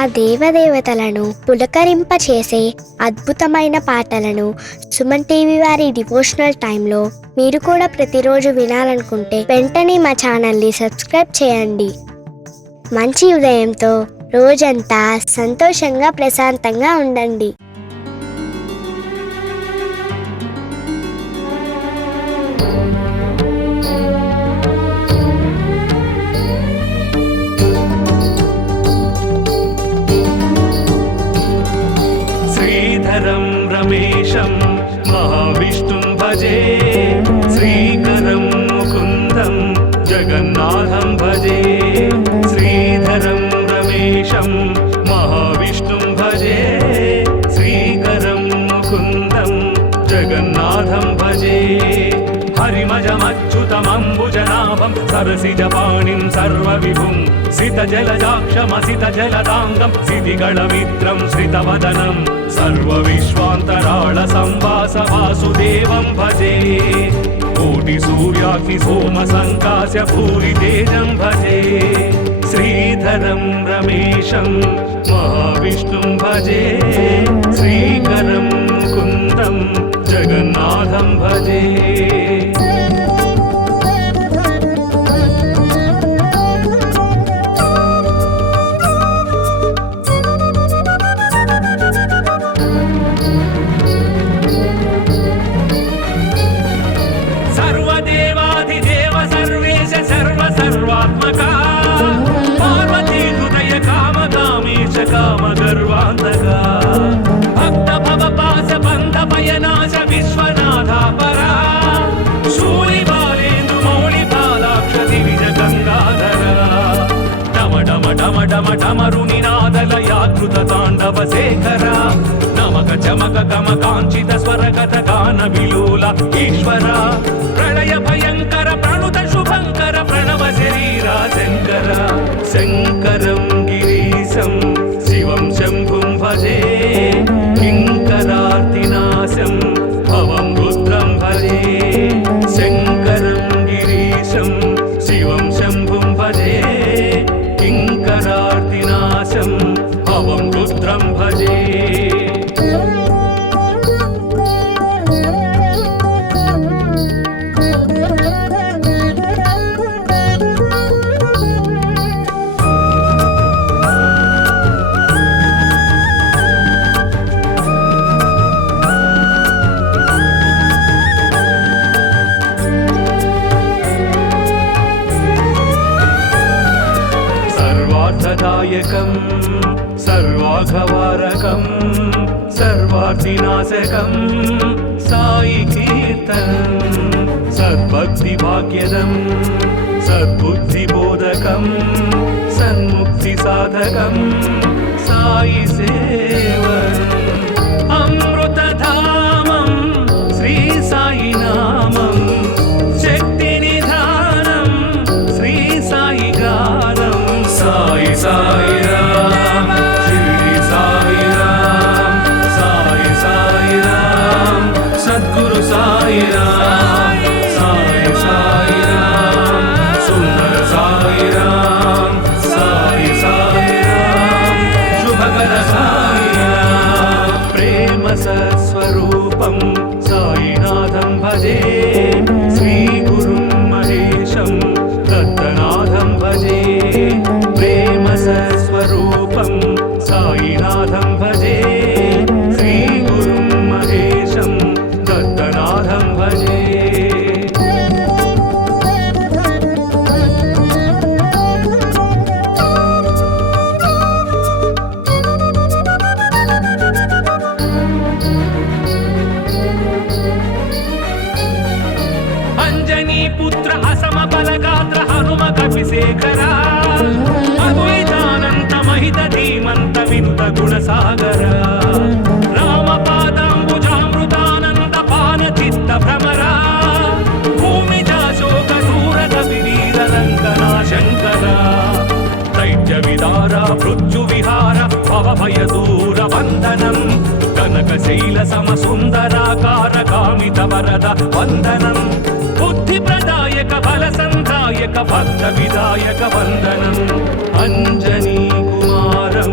ఆ దేవదేవతలను పులకరింపచేసే అద్భుతమైన పాటలను సుమన్ టీవీ వారి డివోషనల్ టైంలో మీరు కూడా ప్రతిరోజు వినాలనుకుంటే వెంటనే మా ఛానల్ని సబ్స్క్రైబ్ చేయండి. మంచి ఉదయంతో రోజంతా సంతోషంగా ప్రశాంతంగా ఉండండి. శ్రీధరం రమేశం మహావిష్ణుం భజే, శ్రీకరం ముకుందం జగన్నాథం భజే. శ్రీధరం రమేశం మహావిష్ణుం భజే, శ్రీకరం ముకుందం జగన్నాథం భజే. హరిమజమచ్యుతమంబుజనాభం సరసిజపాణిం సర్వవిభుం, సితజలజాక్షమసితజలదాంగం సితిగళమిత్రం శ్రితవదనం, సర్వవిశ్వాంతరాళ సంవాస వాసుదేవం భజే. కోటి సూర్యాగ్ని సోమ సంకాశ భూరి తేజం భజే. శ్రీధరం రమేశం మహావిష్ణుం భజే, శ్రీకరం ముకుందం జగన్నాథం భజే. సర్వదేవాధిదేవ సర్వేశ సర్వసర్వాత్మకా, పార్వతీ హృదయ కామకామేశ కామగర్వాంతకా, భక్త భవపాస బంధ భయనాశ విశ్వనాథాపరా, శూలిబాలేందు మౌళి బాలాక్ష దివిజ గంగాధరా. డమ డమ డమ డమ డమరునినాదలయాకృత తాండవ శేఖరా, నమక చమక గమ కాంచిత స్వరగత గాన విలోల ఈశ్వర. ప్రళయ భయంకర ప్రణుత శుభంకర ప్రణవ శరీరా శంకర. శంకరం గిరీశం శివం శంభుం భజే, కింకరార్తినాశం భవం రుద్రం భజే. శంకరం గిరీశం శివం శంభుం భజే, కింకరార్తినాశం భవం రుద్రం భజే. సర్వార్థదాయకం సర్వాఘవారకం సర్వార్థినాశకం సాయి కీర్తనం, సద్భక్తి భాగ్యదం సద్బుద్ధిబోధకం సన్ముక్తి సాధకం సాయి సేవనం. అమృతధామం శ్రీ సాయి నామం, శక్తి నిధానం శ్రీ సాయి గానం. సాయి సాయి రామ్ షిరిడి సాయి రామ్, సాయి సాయి రామ్ సద్గురు సాయి రామ్, సాయి సాయి రామ్ సుందర సాయి రామ్, సాయి సాయి రామ్ శుభకర సాయి రామ్. ప్రేమ సత్స్వరూపం సాయినాథం భజే, శ్రీ గురుం మహేశం దత్తనాథం భజే. ప్రేమ సత్స్వరూపం సాయినాథం భజే, శ్రీ గురుం మహేశం దత్తనాథం భజే. అంజనీ పుత్ర అసమ బలగాత్ర హనుమ కపిశేఖరా, అద్వైతానంత మహిత ధీమంత వినుత గుణసాగర. రామపాదాంబుజామృతానంద పాన చిత్త భ్రమరా, భూమిజాశోక దూరద వివీర రంగనా శంకర. దైత్య విదార మృత్యు విహార భవభయ దూర వందనం, కనకశైల సమ సుందరాకార కామిత వరద వందనం. బుద్ధి ప్రదాయక బల సంధాయక భక్త విదాయక వందనం. అంజనీ కుమారం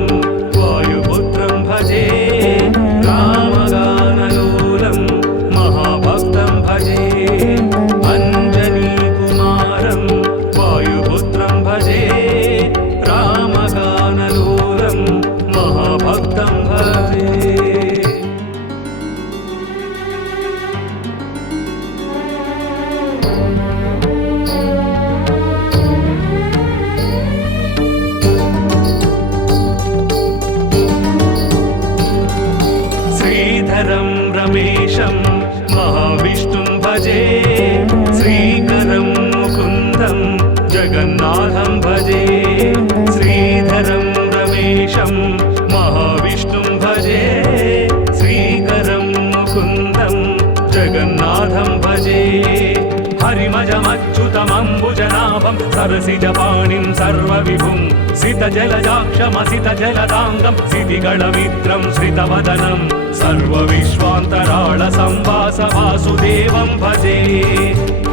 पद्मनाभं सरसिजपाणिं सर्वविभुं सितजलजाक्षमसितजलदाङ्गं सितिगणमित्रं श्रितवदनं सर्वविश्वान्तराळसंवासवासुदेवं भजे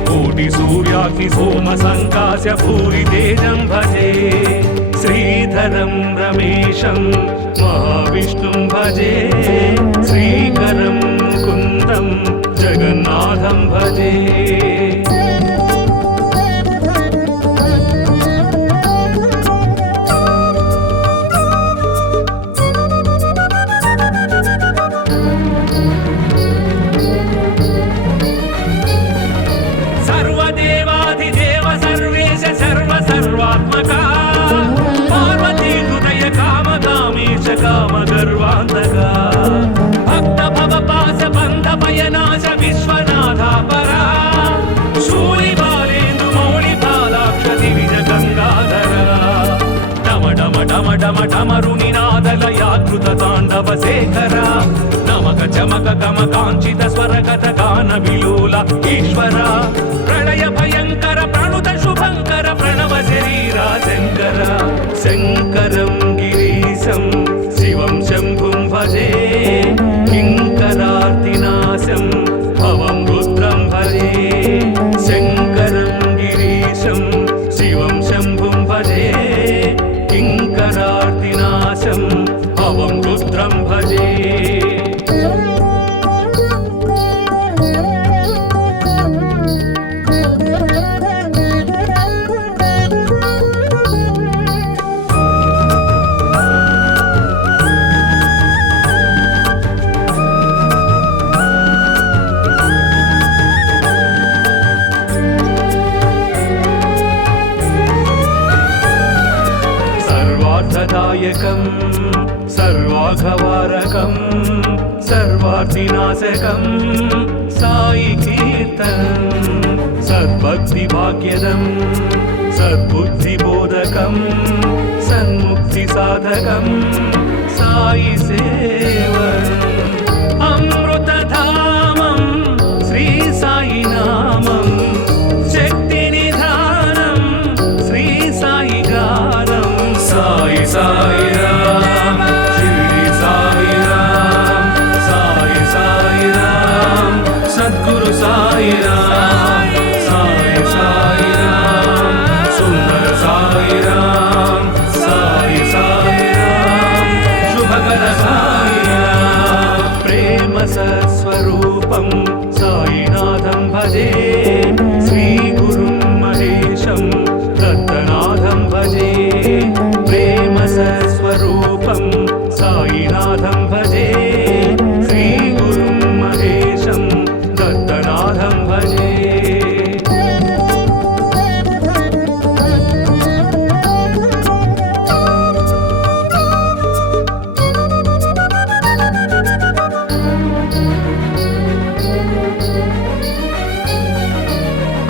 कोटिसूर्याग्निसोमसङ्कास्य भूरितेजं भजे श्रीधरं रमेशं महाविष्णुं भजे श्रीकरं मुकुन्दं जगन्नाथं भजे सर्वदेवाधिदेव सर्वेश सर्वसर्वात्मका पार्वती हृदय कामकामेश कामगर्वान्तका भक्त भवपास बन्ध भयनाश विश्वनाथा परा शूलिबालेन्दु मौलिबालाक्ष दिविज गङ्गाधरा डम डम डम डम डमरुनिनादलयाकृत ताण्डव शेखरा नमक चमक गम काञ्चित स्वरगत गान विलोल ईश्वर प्रलय भयंकर प्रणुत शुभंकर प्रणव शरीरा शंकर शंकरं गिरीशं शिवं शंभुं भजे किंकरार्तिनाशं भवं रुद्रं भजे शंकरं गिरीशं शिवं शंभुं भजे किंकरार्तिनाशं भवं रुद्रं भजे सर्वार्थदायकं सर्वाघवारकं सर्वार्थिनाशकं साई कीर्तनं सद्भक्तिभाग्यदं सद्बुद्धिबोधकं सन्मुक्तिसाधकं साई सेवनम् अमृतधामं श्री साई नामं शक्तिनिधानं श्री साई गानं साई साई राम शिरडी साई राम साई साई राम सद्गुरु साई राम साई साई राम सुंदर साई राम साई साई राम शुभकर साई राम प्रेम सत्स्वरूपं साईनाथं भजे श्री गुरुं महेशं दत्तनाथं भजे प्रेम सत्स्वरूपं साईनाथं भजे श्री गुरुं महेशं दत्तनाथं भजे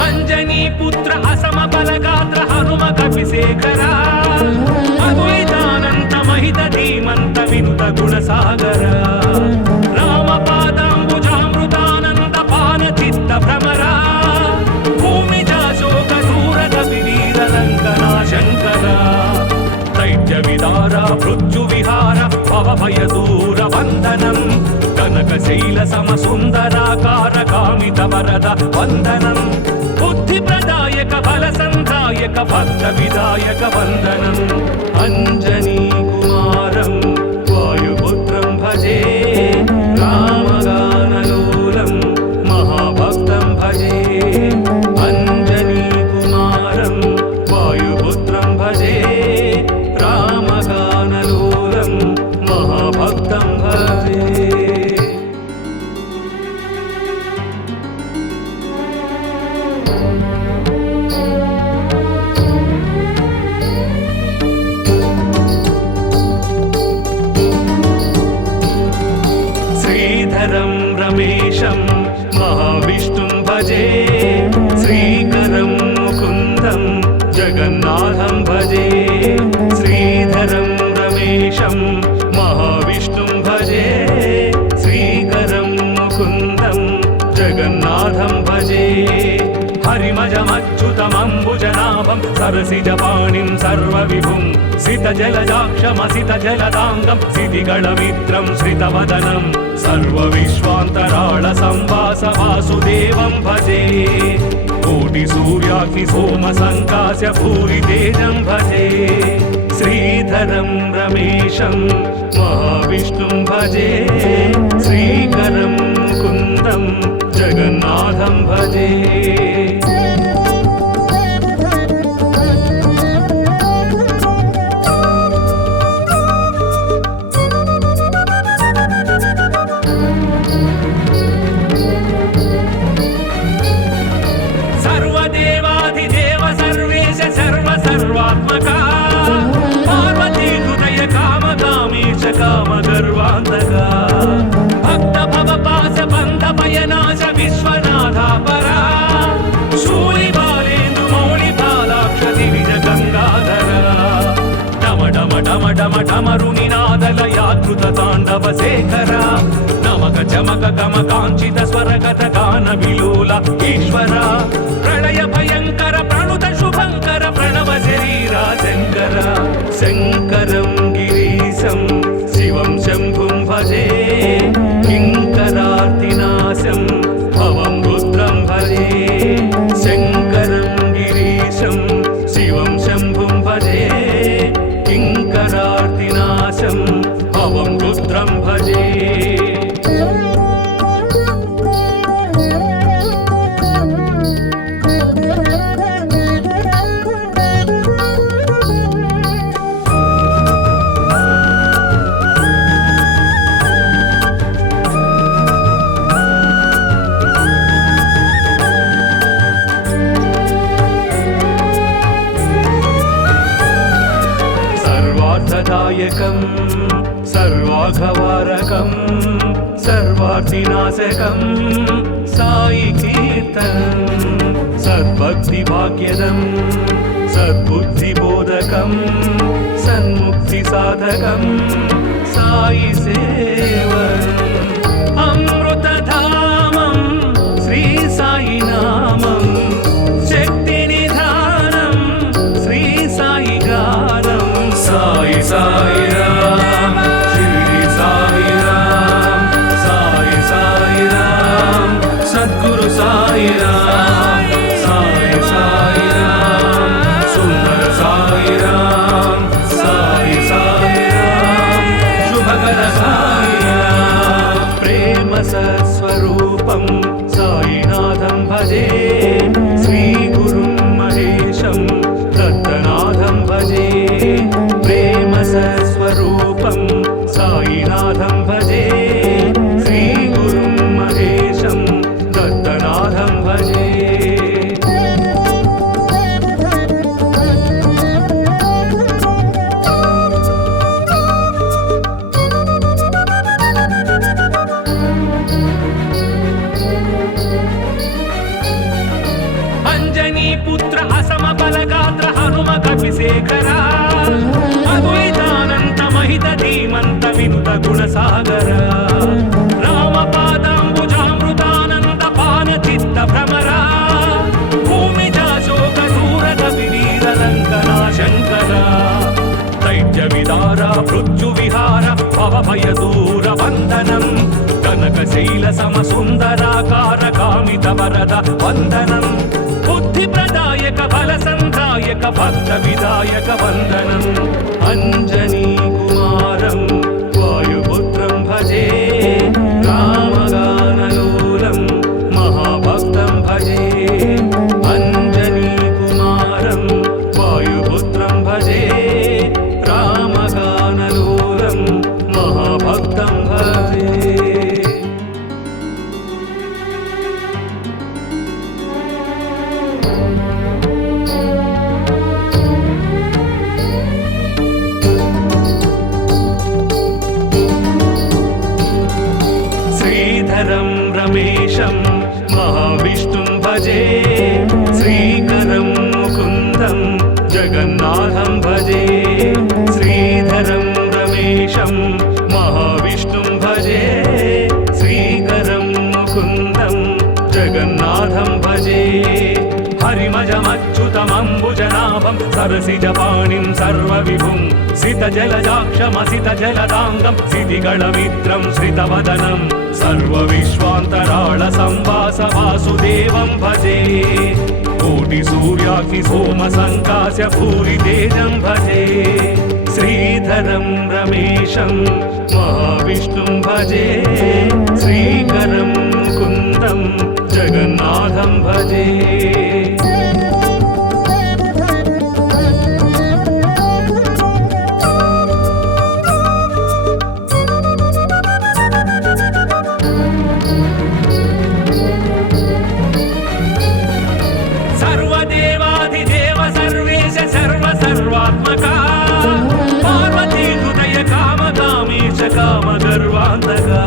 अंजनी पुत्र असम बलगात्र हनुम कपिशेखरा अद्वैतानंत महित धीमंत विनुत गुणसागर रामपादाम्बुजामृतानंद पान चित्त भ्रमरा भूमिजा शोक दूरद विवीर रंगना शंकरा दैत्य विदारा मृत्यु विहार भव भय दूर वंदनम कनक शैल सम सुंदराकार कामित वरद वंदनम बुद्धि प्रदायक बल संधायक भक्त विदायक वंदनम अंजनी कुमारं वायुपुत्रं भजे रामगानलोलं महाभक्तं भजे अंजनी कुमारं वायुपुत्रं भजे रामगानलोलं महाभक्तं भजे श्रीधरं रमेशं महाविष्णुं भजे श्रीकरं मुकुन्दं जगन्नाथं भजे श्रीधरं रमेशं महाविष्णुं भजे श्रीकरं मुकुन्दं जगन्नाथं भजे हरिमजमच्युतमम्बुजनाभं सरसिजपाणिं सर्वविभुं सितजलजाक्षमसितजलदाङ्गं सितिगणमित्रं श्रितवदनं सर्वविश्वान्तराळसंवास वासुदेवं भजे कोटिसूर्याग्निसोमसङ्कास्य भूरितेजं भजे श्रीधरं रमेशं महाविष्णुं भजे श्रीकरं कुन्दं जगन्नाथं भजे सर्वदेवाधिदेव सर्वेश सर्वसर्वात्मका पार्वती हृदय कामकामीश कामगर्वान्तका भक्त भवपास बन्ध भयनाश विश्वनाथा परा शूलिबालेन्दु मौलिपालाक्ष दिविज गङ्गाधरा डम डम डम डम डमरुनिनादलयाकृत ताण्डव शेखरा नमक चमक गम काञ्चित स्वरगत गान विलोल ईश्वर प्रलय भयंकर प्रणुत शुभंकर प्रणव शरीरा शंकर शंकरं गिरीशं शिवं शंभुं भजे किंकरार्तिनाशं भवं रुद्रं भजे शंकरं गिरीशं शिवं शंभुं भजे किंकरार्तिनाशं भवं रुद्रं भजे सर्वार्थदायकं सर्वाघवारकं सर्वार्थिनाशकं साई कीर्तनं सद्भक्तिभाग्यदं सद्बुद्धिबोधकं सन्मुक्तिसाधकं साई सेवनम् अमृतधामं श्री साई नामं शक्तिनिधानं श्री साई गानं साई साई राम शिरडी साई राम साई साई राम सद्गुरु साई राम साई साई राम सुंदर साई राम साई साई राम शुभकर साई राम प्रेम सत्स्वरूपं साईनाथं भजे श्री गुरुं महेशं दत्तनाथं भजे प्रेम सत्स्वरूपं साईनाथं भजे श्री गुरुं महेशं दत्तनाथं भजे अंजनी पुत्र असम बलगात्र हनुम कपिशेखरा अद्वैतानंत महित धीमंत विनुत गुणसागर रामपादाम्बुजामृतानंद पान चित्त भ्रमरा भूमिजा शोक दूरद विवीर लंकना शंकरा दैत्य विदारा मृत्यु विहार भव भय दूर वंदनम कनकशैल सम सुंदराकार कामित वरद वंदनम बुद्धि प्रदायक बल संधायक भक्त विदायक वंदनम अंजनी कुमारं वायुपुत्रं भजे रामगानलोलं महाभक्तं भजे अंजनी कुमारं वायुपुत्रं भजे रामगानलोलं महाभक्तं भजे सरसिजपाणिं सर्वविभुं सितजलजाक्षमसितजलदाङ्गं सितिगणमित्रं श्रितवदनं सर्वविश्वान्तराळसंवास वासुदेवं भजे कोटिसूर्याग्निसोमसङ्कास्य भूरितेजं भजे श्रीधरं रमेशं महाविष्णुं भजे श्रीकरं मुकुन्दं जगन्नाथं भजे सर्वदेवाधिदेव सर्वेश सर्वसर्वात्मका पार्वतीहृदय कामकामीश कामगर्वान्तका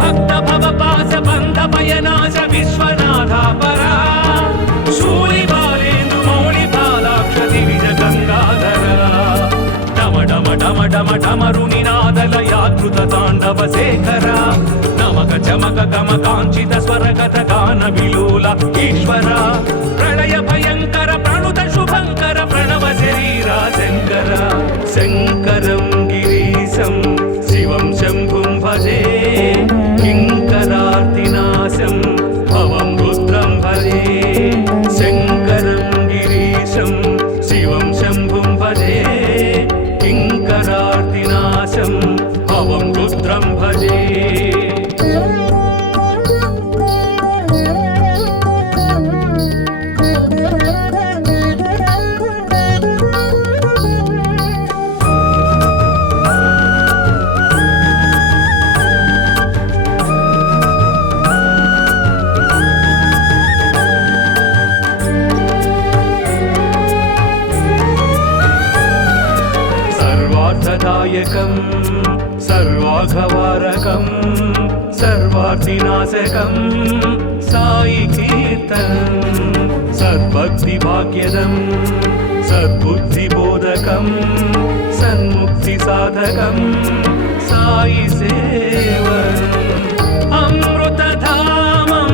भक्तभवपास बन्धभयनाश विश्वनाथापरा शूलिबालेन्दु मौलिबालाक्ष दिविज गङ्गाधरा डम डम डम डम डमरुनिनादलयाकृत ताण्डव शेखरा नमक चमक गम काञ्चित स्वरगत गान विलोल ईश्वर प्रलय भयंकर प्रणुत शुभंकर प्रणव शरीरा शंकर शंकरं गिरीशं शिवं शंभुं भजे किंकरार्तिनाशं भवं रुद्रं भजे शंकरं गिरीशं शिवं शंभुं भजे किंकरार्तिनाशं भवं रुद्रं भजे सर्वार्थदायकं सर्वाघवारकं सर्वार्थिनाशकं साई कीर्तनं सद्भक्तिभाग्यदं सद्बुद्धिबोधकं सन्मुक्तिसाधकं साई सेवनम् अमृतधामं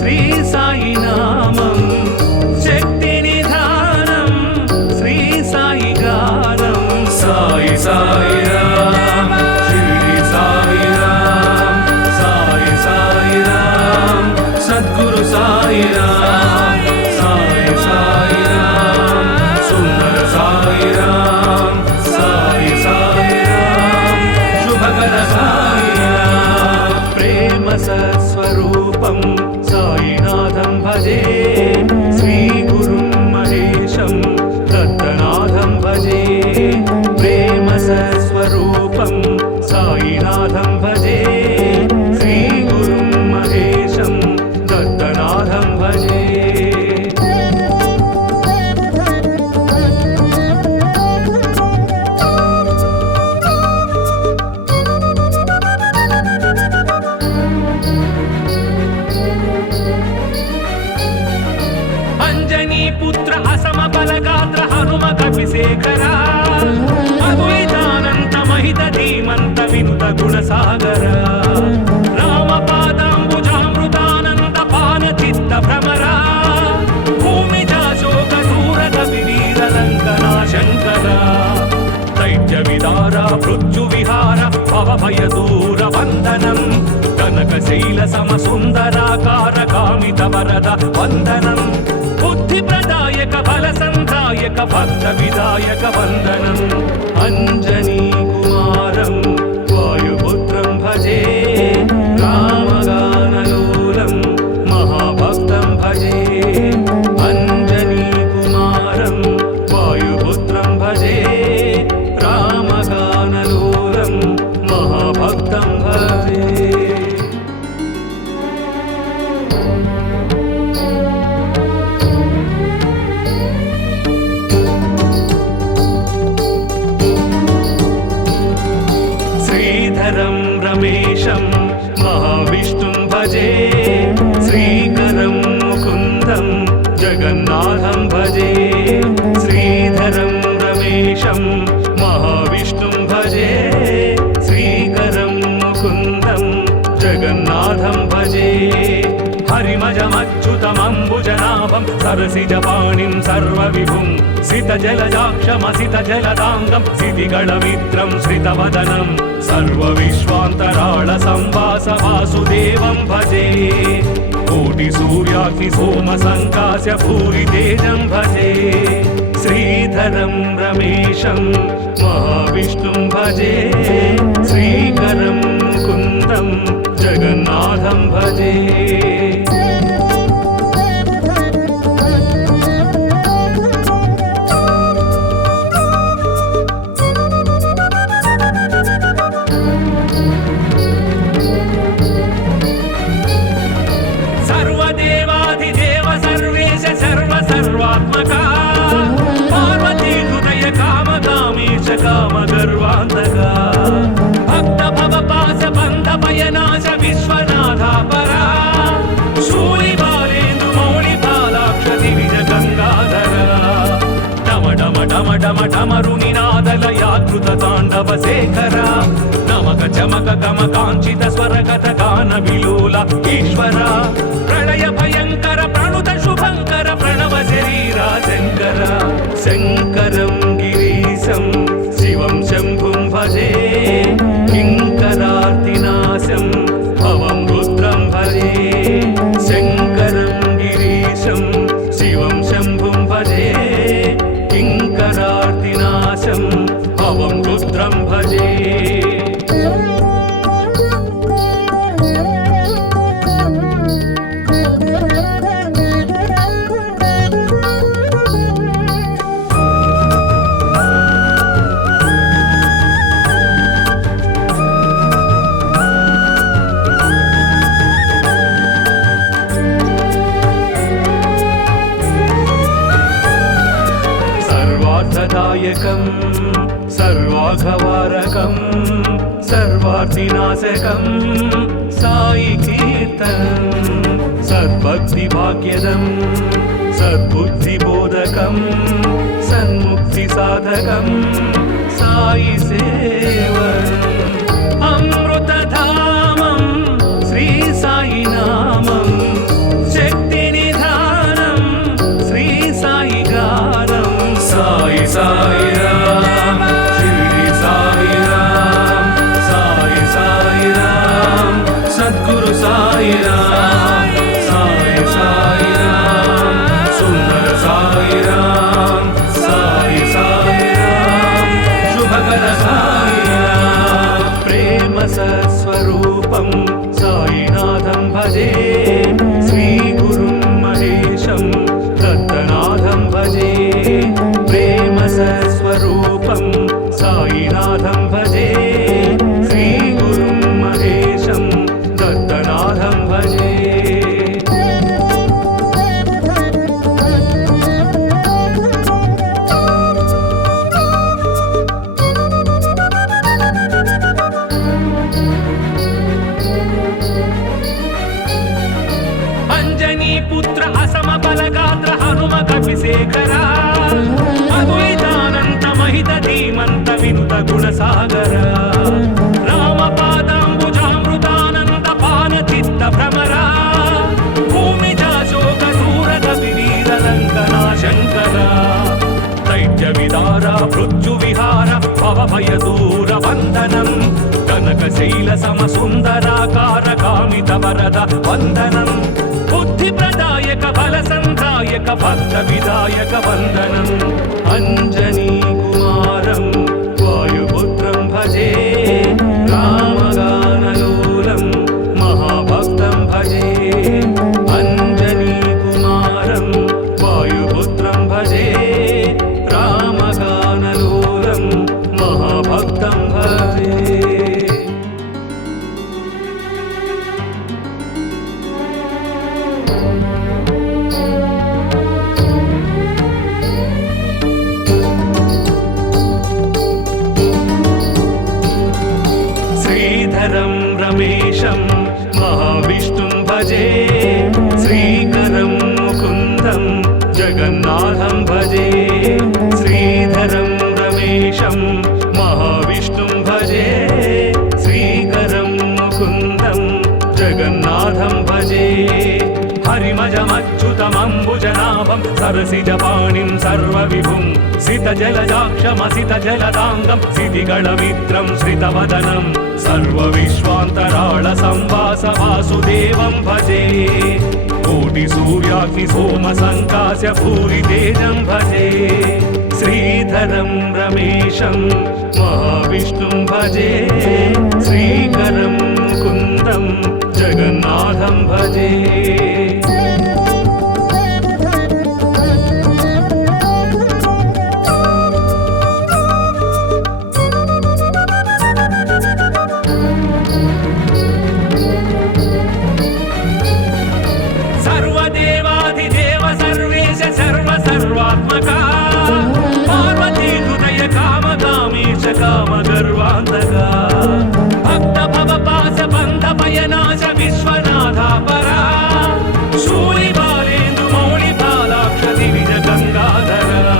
श्री साई नामं शक्तिनिधानं श्री साई गानं साई साई राम शिरडी साई राम साई साई राम सद्गुरु साई राम साई साई राम सुंदर साई राम साई साई राम शुभकर साई राम प्रेम सत्स्वरूपं साईनाथं भजे श्री गुरुं महेशं दत्तनाथं भजे प्रेम सत्स्वरूपं साईनाथं भजे श्री गुरुं महेशं दत्तनाथं भजे अंजनी पुत्र असम बलगात्र हनुम कपिशेखरा अद्वैतानंत महित धीमंत विनुत गुणसागर रामपादाम्बुजामृतानंद पान चित्त भ्रमरा भूमिजा शोक दूर कविवीर लंकना शंकरा दैत्य विदारा मृत्यु विहार भव भय दूर वंदनम कनकशैल सम सुंदराकार कामित वरद वंदनम बुद्धि प्रदायक बल संधायक भक्त विदायक वंदनम अंजनी कुमारं वायुपुत्रं भजे रामगानलोलं महाभक्तं भजे अंजनी कुमारं वायुपुत्रं भजे रामगानलोलं महाभक्तं भजे श्रीधरं रमेशं महाविष्णुं भजे श्रीकरं मुकुन्दं जगन्नाथं भजे श्रीधरं रमेशं महाविष्णुं भजे श्रीकरं मुकुन्दं जगन्नाथं भजे हरिमजमच्युतमम्बुजनाभ पद्मनाभं सरसिजपाणिं सर्वविभुं सितजलजाक्षमसितजलदाङ्गं सितिगणमित्रं श्रितवदनं सर्वविश्वान्तराळसंवास वासुदेवं भजे कोटिसूर्याग्निसोमसङ्कास्य भूरितेजं भजे श्रीधरं रमेशं महाविष्णुं भजे श्रीकरं मुकुन्दं जगन्नाथं भजे सर्वदेवाधिदेव सर्वेश सर्वसर्वात्मका पार्वती हृदय कामकामीश कामगर्वान्तका भक्त भवपास बन्ध भयनाश विश्वनाथापरा शूलिबालेन्दु मौलिबालाक्ष दिविज गङ्गाधरा डम डम डम डम डमरुनिनादलयाकृत ताण्डव शेखरा नमक चमक गम काञ्चित स्वरगत गान विलोल ईश्वर प्रलय भयंकर प्रणुत शुभंकर प्रणव शरीरा शंकर शंकरं गिरीशं शिवं शंभुं भजे किंकरार्तिनाशं भवं रुद्रं भजे शंकरं गिरीशं शिवं शंभुं भजे किंकरार्तिनाशं भवं रुद्रं भजे सर्वार्थदायकं सर्वाघवारकं सर्वार्थिनाशकं साई कीर्तनं सद्भक्तिभाग्यदं सद्बुद्धिबोधकं सन्मुक्तिसाधकं साई सेवनम् अमृतधामं श्री साई नामं शक्तिनिधानं श्री साई गानं साई साई राम शिरडी साई राम साई साई राम सद्गुरु साई राम साई साई राम सुंदर साई राम साई साई राम शुभकर साई राम प्रेम सत्स्वरूपं साईनाथं भजे श्री गुरुं महेशं दत्तनाथं भजे प्रेम सत्स्वरूपं साईनाथं भजे श्री गुरुं महेशं दत्तनाथं भजे अंजनी पुत्र असम बलगात्र हनुम कपिशेखरा अद्वैतानंत महित धीमंत विनुत गुणसागर रामपादाम्बुजामृतानंद पान चित्त भ्रमरा भूमिजा शोक दूरद विवीर लंकना शंकरा दैत्य विदारा मृत्यु विहार भव भय दूर वंदनम कनकशैल सम सुंदराकार कामित वरद वंदनम बुद्धि प्रदायक बल संधायक भक्त विदायक वंदनम अंजनी कुमारं वायुपुत्रं भजे रामगानलोलं महाभक्तं भजे अंजनी कुमारं वायुपुत्रं भजे रामगानलोलं महाभक्तं भजे श्रीधरं रमेशं महाविष्णुं भजे श्रीकरं मुकुन्दं जगन्नाथं भजे श्रीधरं रमेशं महाविष्णुं भजे श्रीकरं मुकुन्दं जगन्नाथं भजे हरिमजमच्युतमम्बुजना पद्मनाभं सरसिजपाणिं सर्वविभुं सितजलजाक्षमसितजलदाङ्गं सितिगणमित्रं श्रितवदनं सर्वविश्वान्तराळसंवासवासुदेवं भजे कोटिसूर्याग्निसोमसङ्कास्य भूरितेजं भजे श्रीधरं रमेशं महाविष्णुं भजे श्रीकरं मुकुन्दं जगन्नाथं भजे सर्वदेवाधिदेव सर्वेश सर्वसर्वात्मका पार्वती हृदय कामकामेश कामगर्वान्तका भक्त भवपास बन्ध भयनाश विश्वनाथा परा शूलिबालेन्दु मौलिबालाक्ष दिविज गङ्गाधरा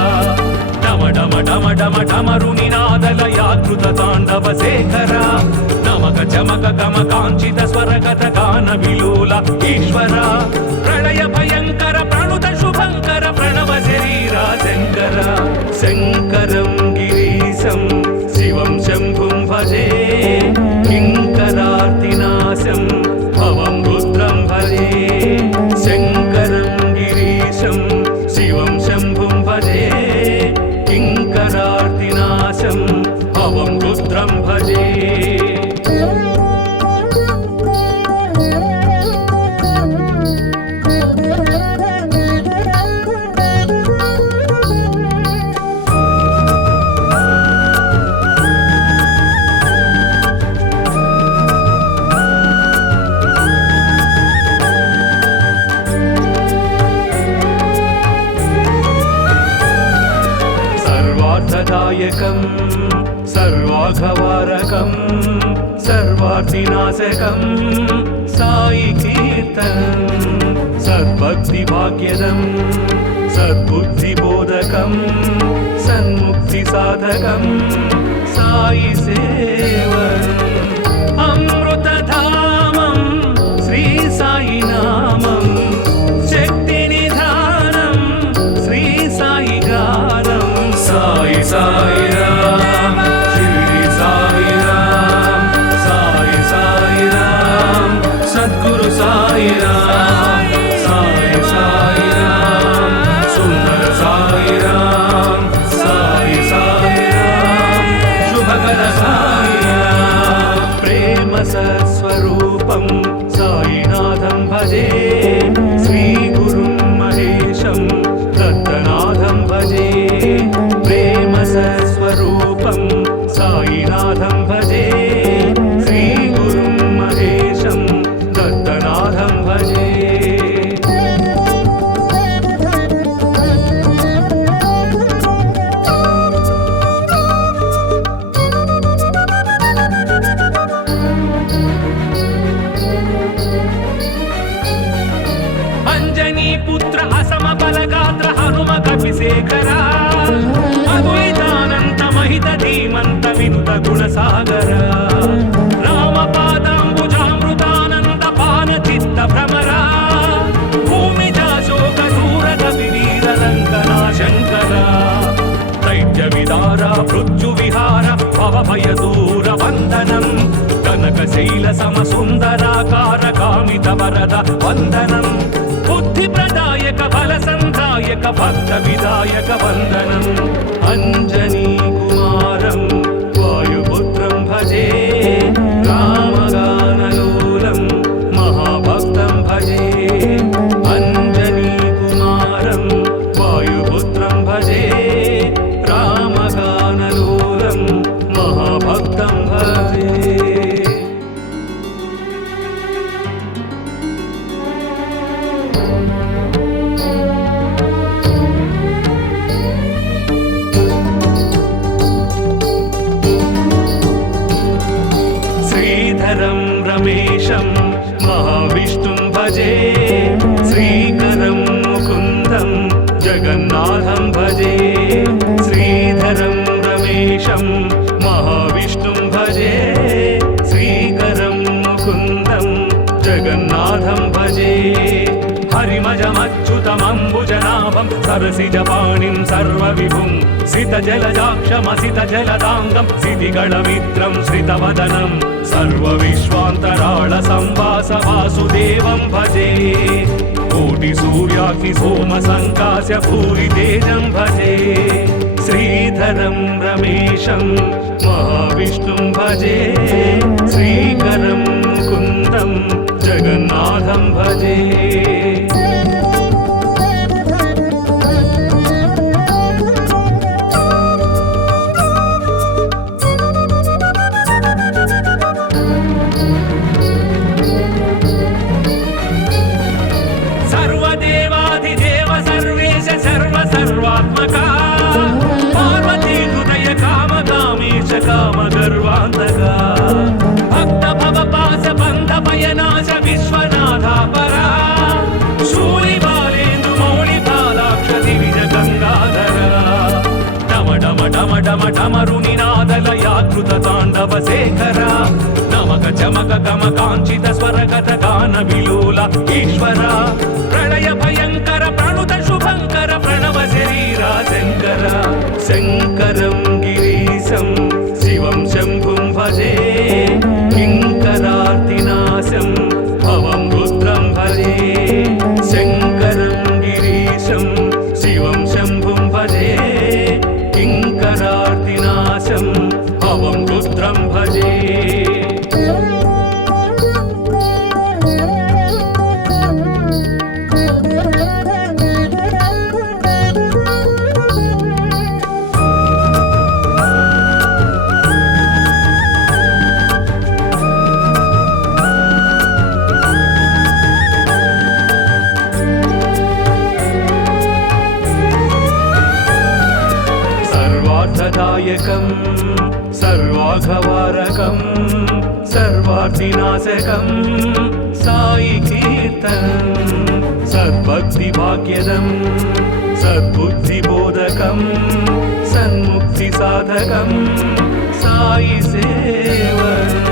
डम डम डम डम डमरुनिनादलयाकृत ताण्डव शेखरा नमक चमक गम काञ्चित स्वरगत गान विलोल ईश्वर प्रलय भयंकर प्रणुत शुभंकर प्रणव शरीरा शंकर शंकरं गिरीशं शिवं शंभुं भजे किंकरार्तिनाशं भवं रुद्रं भजे शंकरं गिरीशं शिवं शंभुं भजे किंकरार्तिनाशं भवं रुद्रं भजे सर्वार्थदायकं सर्वाघवारकं सर्वार्थिनाशकं साई कीर्तनं सद्भक्तिभाग्यदं सद्बुद्धिबोधकं सन्मुक्तिसाधकं साई सेवनम् अमृतधामं श्री साई नामं शक्तिनिधानं श्री साई गानं साई साई राम शिरडी साई राम साई साई राम सद्गुरु साई राम साई साई राम सुंदर साई राम साई साई राम शुभकर साई राम प्रेम सत्स्वरूपं साईनाथं भजे श्री गुरुं महेशं दत्तनाथं भजे प्रेम सत्स्वरूपं साईनाथं भजे श्री गुरुं महेशं दत्तनाथं भजे अंजनी पुत्र असम बलगात्र हनुम कपिशेखरा अद्वैतानंत महित धीमंत विनुत गुणसागर राम पादांबुजामृतानंद पान चित्त भ्रमरा भूमिजा शोक दूरद विवीर रंगना शंकरा दैत्य विदारा मृत्यु विहार भव भय दूर वंदनम कनक शैल सम सुंदराकार कामित वरद वंदनम बुद्धि प्रदायक बल संधायक भक्त विदायक वंदनम अंजनी कुमारं वायुपुत्रं भजे रामगानलोलं महाभक्तं भजे अंजनी कुमारं वायुपुत्रं भजे रामगानलोलं महाभक्तं भजे श्रीधरं रमेशं महाविष्णुं भजे श्रीकरं मुकुन्दं जगन्नाथं भजे श्रीधरं रमेशं महाविष्णुं भजे श्रीकरं मुकुन्दं जगन्नाथं भजे हरिमजमच्युतमम्बुजनाभं सर्वतोमुखं सरसिजपाणिं सर्वविभुं सितजलजाक्षमसितजलदाङ्गं सितिगणमित्रं श्रितवदनं सर्वविश्वान्तराळसंवास वासुदेवं भजे कोटिसूर्याग्निसोमसङ्कास्य भूरितेजं भजे श्रीधरं रमेशं महाविष्णुं भजे श्रीकरं मुकुन्दं जगन्नाथं भजे सर्वदेवाधिदेव सर्वेश सर्वसर्वात्मका पार्वती हृदय कामकामीश कामगर्वान्तका भक्त भवपास बन्ध भयनाश विश्वनाथा परा शूलिबालेन्दु मौलिपालाक्ष दिविज गङ्गाधरा डम डम डम डम डमरुनिनादलयाकृत ताण्डव शेखरा नमक चमक गम काञ्चित स्वरगत गान विलोल ईश्वरा प्रलय भयंकर प्रणुत शुभंकर प्रणव शरीरा शंकर शंकरं गिरीशं शिवं शंभुं भजे किंकरार्तिनाशं भवं रुद्रं भजे शंकरं गिरीशं शिवं शंभुं भजे किंकरार्तिनाशं भवं रुद्रं भजे सर्वार्थदायकं सर्वाघवारकं सर्वार्थिनाशकं साई कीर्तनं सद्भक्तिभाग्यदं सद्बुद्धिबोधकं सन्मुक्तिसाधकं साई सेवनम्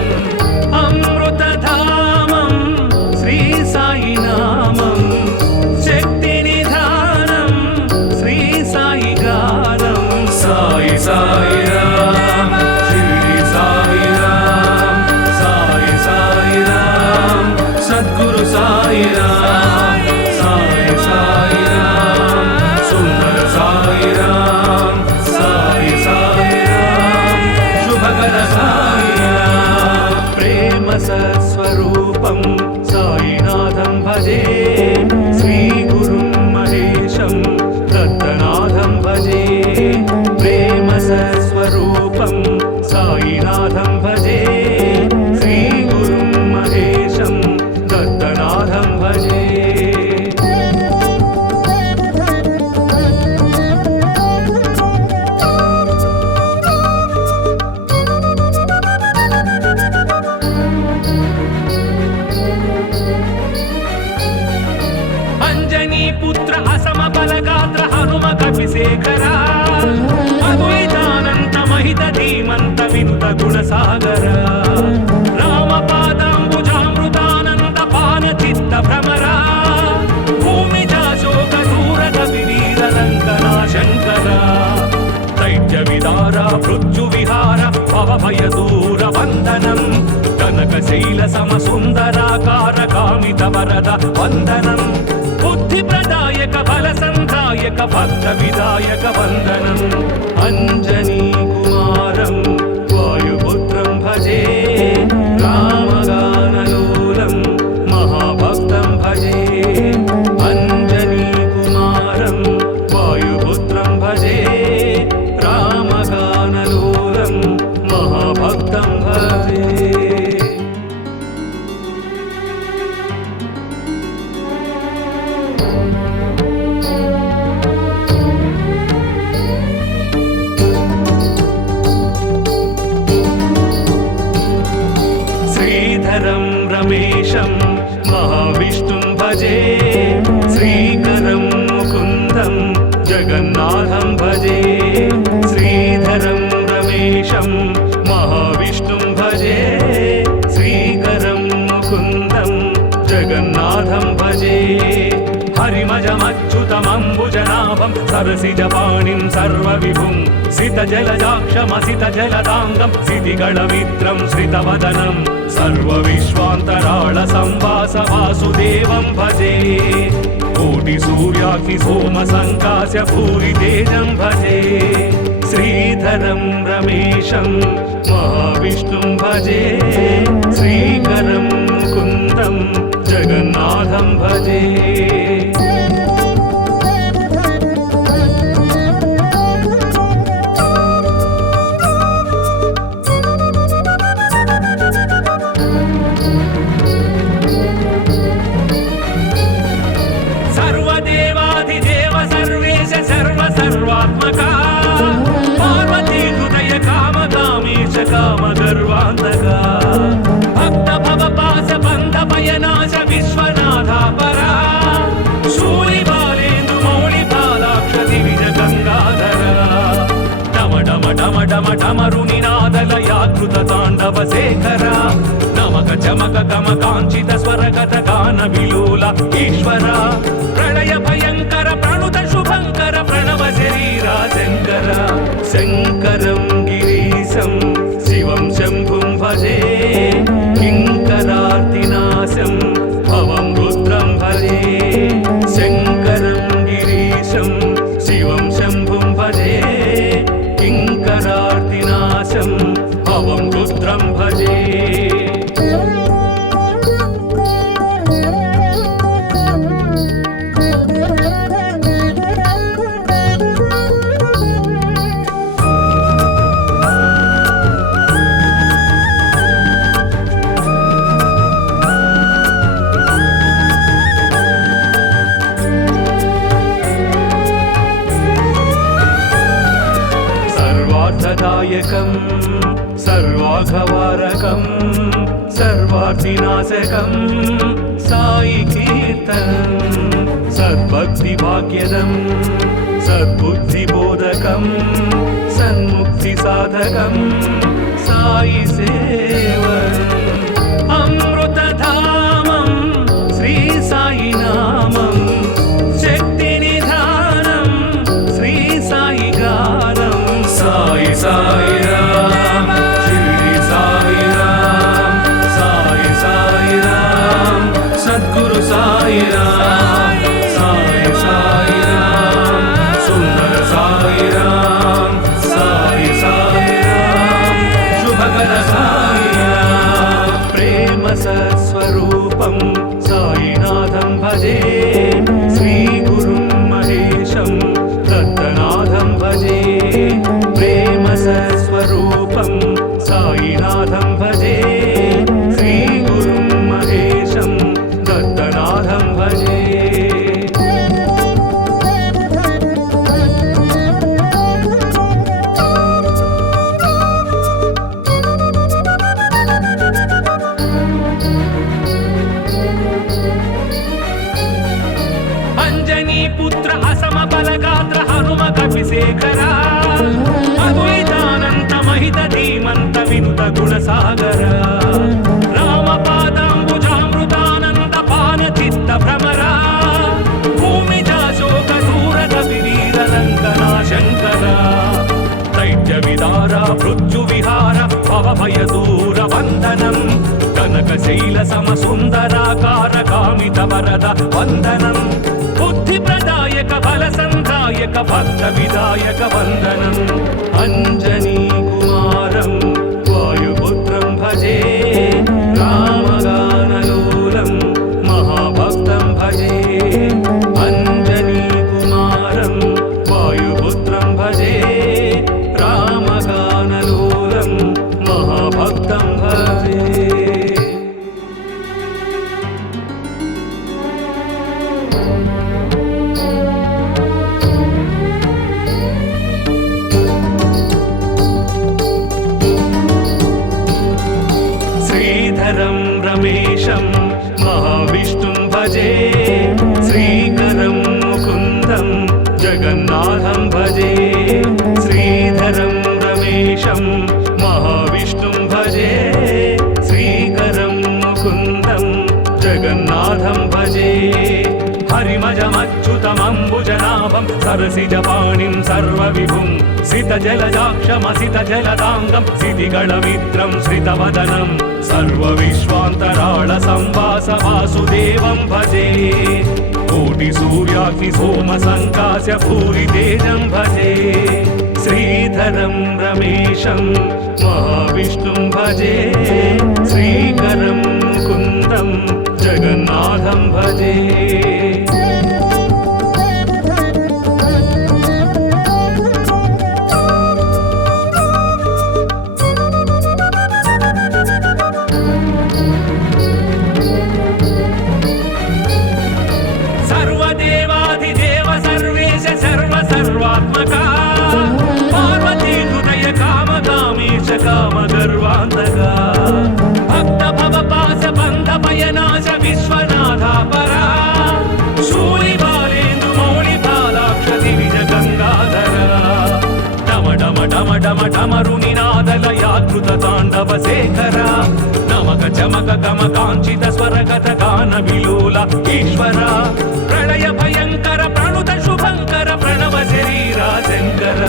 अमृतधामं श्री साई नामं शक्तिनिधानं श्री साई गानं साई साई राम शिरडी साई राम साई साई राम सद्गुरु साई राम साई साई राम सुंदर साई राम साई साई राम शुभकर साई राम प्रेम सत्स्वरूपं साईनाथं भजे श्री गुरुं महेशं दत्तनाथं भजे प्रेम सत्स्वरूपं साईनाथं भजे श्री गुरुं महेशं दत्तनाथं भजे अंजनी पुत्र असम बलगात्र हनुम कपिशेखरा अद्वैतानंत महित धीमंत विनुत गुणसागर रामपादाम्बुजामृतानंद पान चित्त भ्रमरा भूमिजा शोक दूरद विवीर लंकना शंकरा दैत्य विदारा मृत्यु विहार भव भय दूर वंदनं कनकशैल सम सुंदराकार कामित वरद वंदनं बुद्धि प्रदायक बल संधायक भक्त विदायक वंदनम् अंजनी कुमारं वायुपुत्रं भजे रामगानलोलं महाभक्तं भजे अंजनी कुमारं वायुपुत्रं भजे रामगानलोलं महाभक्तं भजे श्रीधरं रमेशं महाविष्णुं भजे श्रीकरं मुकुन्दं जगन्नाथं भजे श्रीधरं रमेशं महाविष्णुं भजे श्रीकरं मुकुन्दं जगन्नाथं भजे हरिमजमच्युतमम्बुजनाभं पद्मनाभं सरसिजपाणिं सर्वविभुं सितजलजाक्षमसितजलदाङ्गं सितिगणमित्रं श्रितवदनं सर्वविश्वान्तराळसंवास वासुदेवं भजे कोटिसूर्याग्निसोमसङ्कास्य भूरितेजं भजे श्रीधरं रमेशं महाविष्णुं भजे श्रीकरं मुकुन्दं जगन्नाथं भजे सर्वदेवाधिदेव सर्वेश सर्वसर्वात्मका पार्वती हृदय कामकामीश कामगर्वान्तका भक्त भवपास बन्ध भयनाश विश्वनाथापरा शूलिबालेन्दु मौलिबालाक्ष दिविज गङ्गाधरा डम डम डम डम डमरुनिनादलयाकृत ताण्डव शेखरा नमक चमक गम काञ्चित स्वरगत गान विलोल ईश्वर प्रलय भयंकर प्रणुत शुभंकर प्रणव शरीरा शंकर शंकरं गिरीशं शिवं शंभुं भजे किंकरार्तिनाशं भवं रुद्रं भजे शंकरं गिरीशं शिवं शंभुं भजे किंकरार्तिनाशं भवं रुद्रं भजे सर्वार्थदायकं सर्वाघवारकं सर्वार्थिनाशकं साई कीर्तनं सद्भक्तिभाग्यदं सद्बुद्धिबोधकं सन्मुक्तिसाधकं साई सेवनम् अमृतधामं श्री साई नामं शक्तिनिधानं श्री साई गानं साई साई राम शिरडी साई राम साई साई राम सद्गुरु साई राम साई साई राम सुंदर साई राम साई साई राम शुभकर साई राम प्रेम सत्स्वरूपं साईनाथं भजे श्री गुरुं महेशं दत्तनाथं भजे प्रेम सत्स्वरूपं साईनाथं भजे श्री गुरुं महेशं दत्तनाथं भजे अंजनी पुत्र असम बलगात्र हनुम कपिशेखरा अद्वैतानंत महित धीमंत विनुत गुणसागर रामपादाम्बुजामृतानंद पान चित्त भ्रमरा भूमिजा शोक दूरद विवीर लंकना शंकरा दैत्य विदारा मृत्यु विहार भव भय दूर वंदनम कनकशैल सम सुंदराकार कामित वरद वंदनम बुद्धि प्रदायक बल संधायक भक्त विदायक वंदनम अंजनी कुमारं वायुपुत्रं भजे रामगानलोलं महाभक्तं भजे अंजनी कुमारं वायुपुत्रं भजे रामगानलोलं महाभक्तं भजे श्रीधरं रमेशं महाविष्णुं भजे श्रीकरं मुकुन्दं जगन्नाथं भजे श्रीधरं रमेशं महाविष्णुं भजे श्रीकरं मुकुन्दं जगन्नाथं भजे हरिमजमच्युतमम्बुजनाभ पद्मनाभं सरसिजपाणिं सर्वविभुं सितजलजाक्षमसितजलदाङ्गं सितिगणमित्रं श्रितवदनं सर्वविश्वान्तराळसंवास वासुदेवं भजे कोटिसूर्याग्निसोमसङ्कास्य भूरितेजं भजे श्रीधरं रमेशं महाविष्णुं भजे श्रीकरं मुकुन्दं जगन्नाथं भजे सर्वदेवाधिदेव सर्वेश सर्वसर्वात्मका पार्वती हृदय कामकामीश कामगर्वान्तका भक्त भवपाश बन्ध भयनाश विश्वनाथा परा शूलिबालेन्दु मौलिपालाक्ष दिविज गङ्गाधरा डम डम डम डम डमरुनिनादलयाकृत ताण्डव शेखरा नमक चमक गम काञ्चित स्वरगत गान विलोल ईश्वर प्रलय भयंकर प्रणुत शुभंकर प्रणव शरीरा शंकर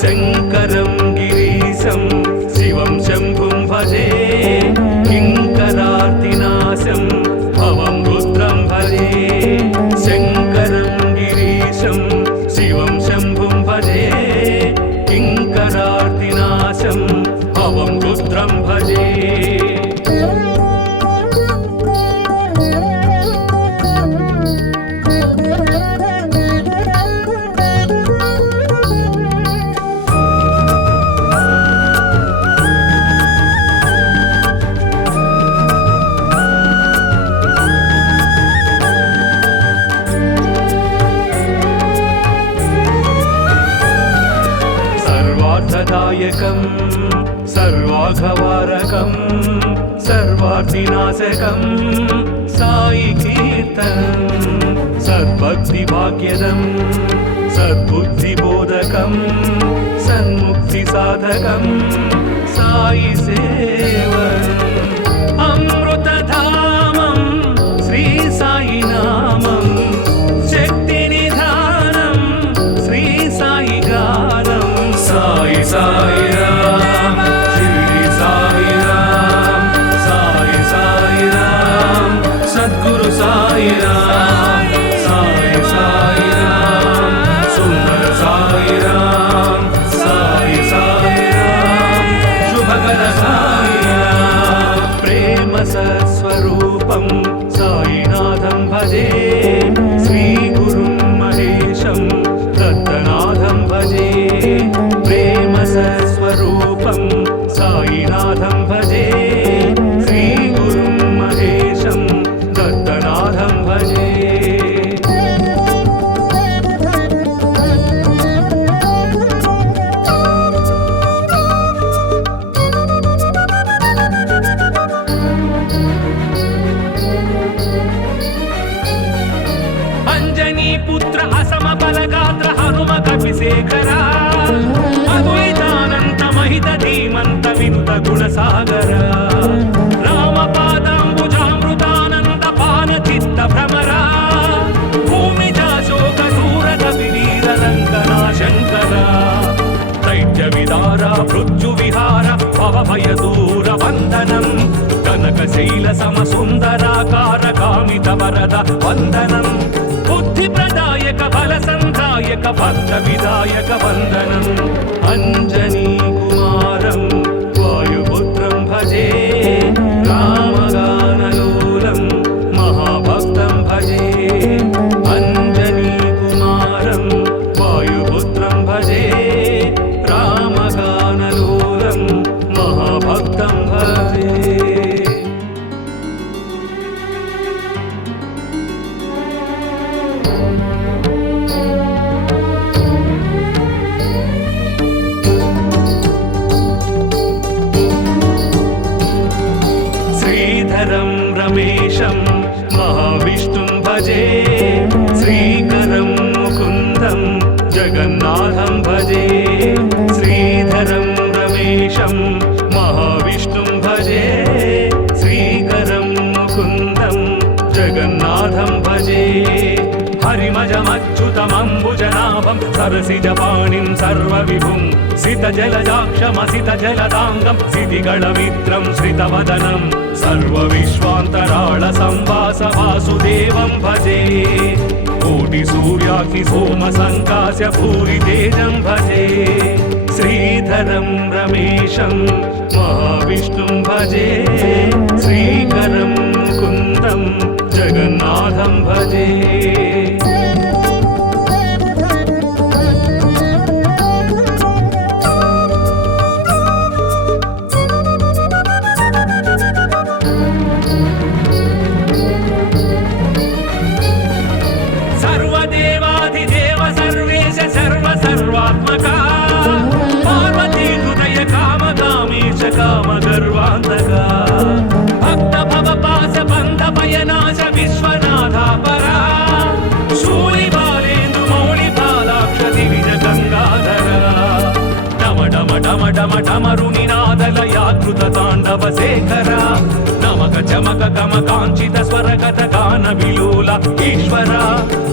शंकरं गिरीशं शिवं शंभुं भजे किंकरार्तिनाशं भवं रुद्रं भजे शंकरं गिरीशं शिवं शंभुं भजे किंकरार्तिनाशं भवं रुद्रं भजे सर्वार्थदायकं सर्वाघवारकं सर्वार्थिनाशकं साई कीर्तनं सद्भक्तिभाग्यदं सद्बुद्धिबोधकं सन्मुक्तिसाधकं साई सेवनम् अमृतधामं श्री साई नामं शक्तिनिधानं श्री साई गानं साई साई राम शिरडी साई राम साई साई राम सद्गुरु साई राम साई साई राम सुंदर साई राम साई साई राम शुभकर साई राम प्रेम सत्स्वरूपं साईनाथं भजे श्री गुरुं महेशं दत्तनाथं भजे प्रेम सत्स्वरूपं साईनाथं भजे श्री गुरुं महेशं दत्तनाथं भजे अंजनी पुत्र असम बलगात्र हनुम कपिशेखरा अद्वैतानंत महित धीमंत विनुत गुणसागर रामपादाम्बुजामृतानंद पान चित्त भ्रमरा भूमिजा शोक दूरद विवीर रंगना शंकरा दैत्य विदारा मृत्यु विहार भव भय दूर वंदनं कनकशैल सम सुंदराकार कामित वरद वंदनं बुद्धि प्रदायक बल संधायक भक्त विधायक वंदनम् अंजनी कुमारं वायुपुत्रं भजे रामगानलोलं महाभक्तं भजे अंजनी कुमारं वायुपुत्रं भजे रामगानलोलं महाभक्तं भजे सरसिजपाणिं सर्वविभुं सितजलजाक्षमसितजलदाङ्गं सितिगणमित्रं श्रितवदनं सर्वविश्वान्तराळसंवास वासुदेवं भजे कोटिसूर्याग्निसोमसङ्कास्य भूरितेजं भजे श्रीधरं रमेशं महाविष्णुं भजे श्रीकरं मुकुन्दं जगन्नाथं भजे सर्वदेवाधिदेव सर्वेश सर्वसर्वात्मका पार्वती हृदय कामकामीश कामगर्वान्तका भक्त भवपास बन्ध भयनाश विश्वनाथापरा शूलिबालेन्दु मौलिबालाक्ष दिविज गङ्गाधरा डम डम डम डम डमरुनिनादलयाकृत ताण्डव शेखरा नमक चमक गम काञ्चित स्वरगत गान विलोल ईश्वर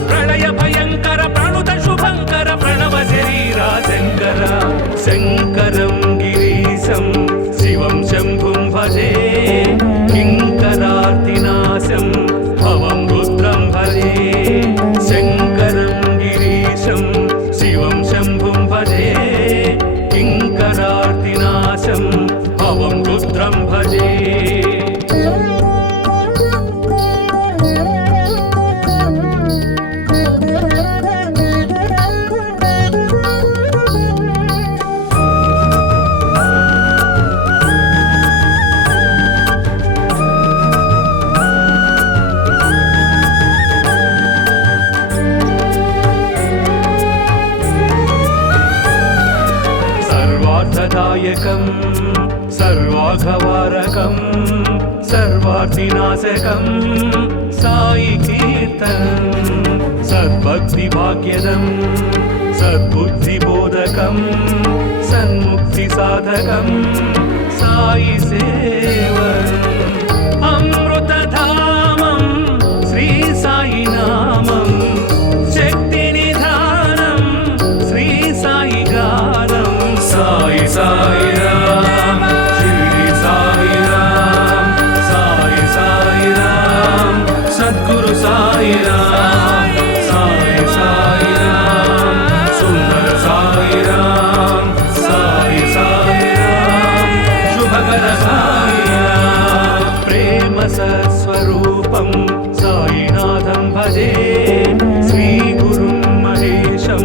प्रलय भयंकर प्रणुत शुभंकर प्रणव शरीरा शंकर शंकरं गिरीशं शिवं शंभुं भजे किंकरार्तिनाशं भवं रुद्रं भजे शंकरं गिरीशं शिवं शंभुं भजे किंकरार्तिनाशं भवं रुद्रं भजे सर्वार्थदायकं सर्वाघवारकं सर्वार्थिनाशकं साई कीर्तनं सद्भक्तिभाग्यदं सद्बुद्धिबोधकं सन्मुक्तिसाधकं साई सेवनम् अमृतधामं श्री साई नामं शक्तिनिधानं श्री साई गानं साई साई राम शिरडी साई राम साई साई राम सद्गुरु साई राम साई साई राम सुंदर साई राम साई साई राम शुभकर साई राम प्रेम सत्स्वरूपं साईनाथं भजे श्री गुरुं महेशं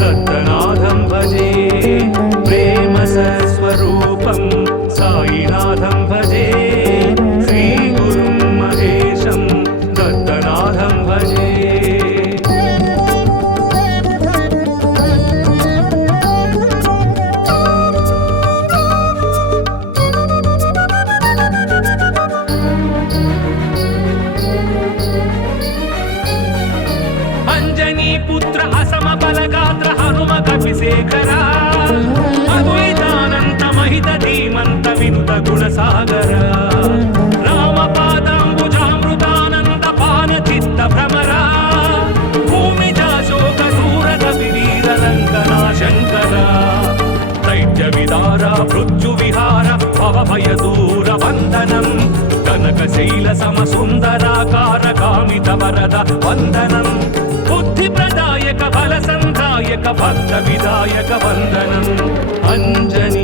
दत्तनाथं भजे प्रेम सत्स्वरूपं साईनाथं भजे श्री गुरुं महेशं दत्तनाथं भजे अंजनी पुत्र असम बलगात्र हनुम कपिशेखरा अद्वैतानंत महित धीमंत विनुत गुणसागर रामपादाम्बुजामृतानंद पान चित्त भ्रमरा भूमिजा शोक दूरद विवीर लंकना शंकरा दैत्य विदारा मृत्यु विहार भव भय दूर वंदनम कनकशैल सम सुंदराकार कामित वरद वंदनम बुद्धि प्रदायक बल संधायक भक्त विदायक वंदनम अंजनी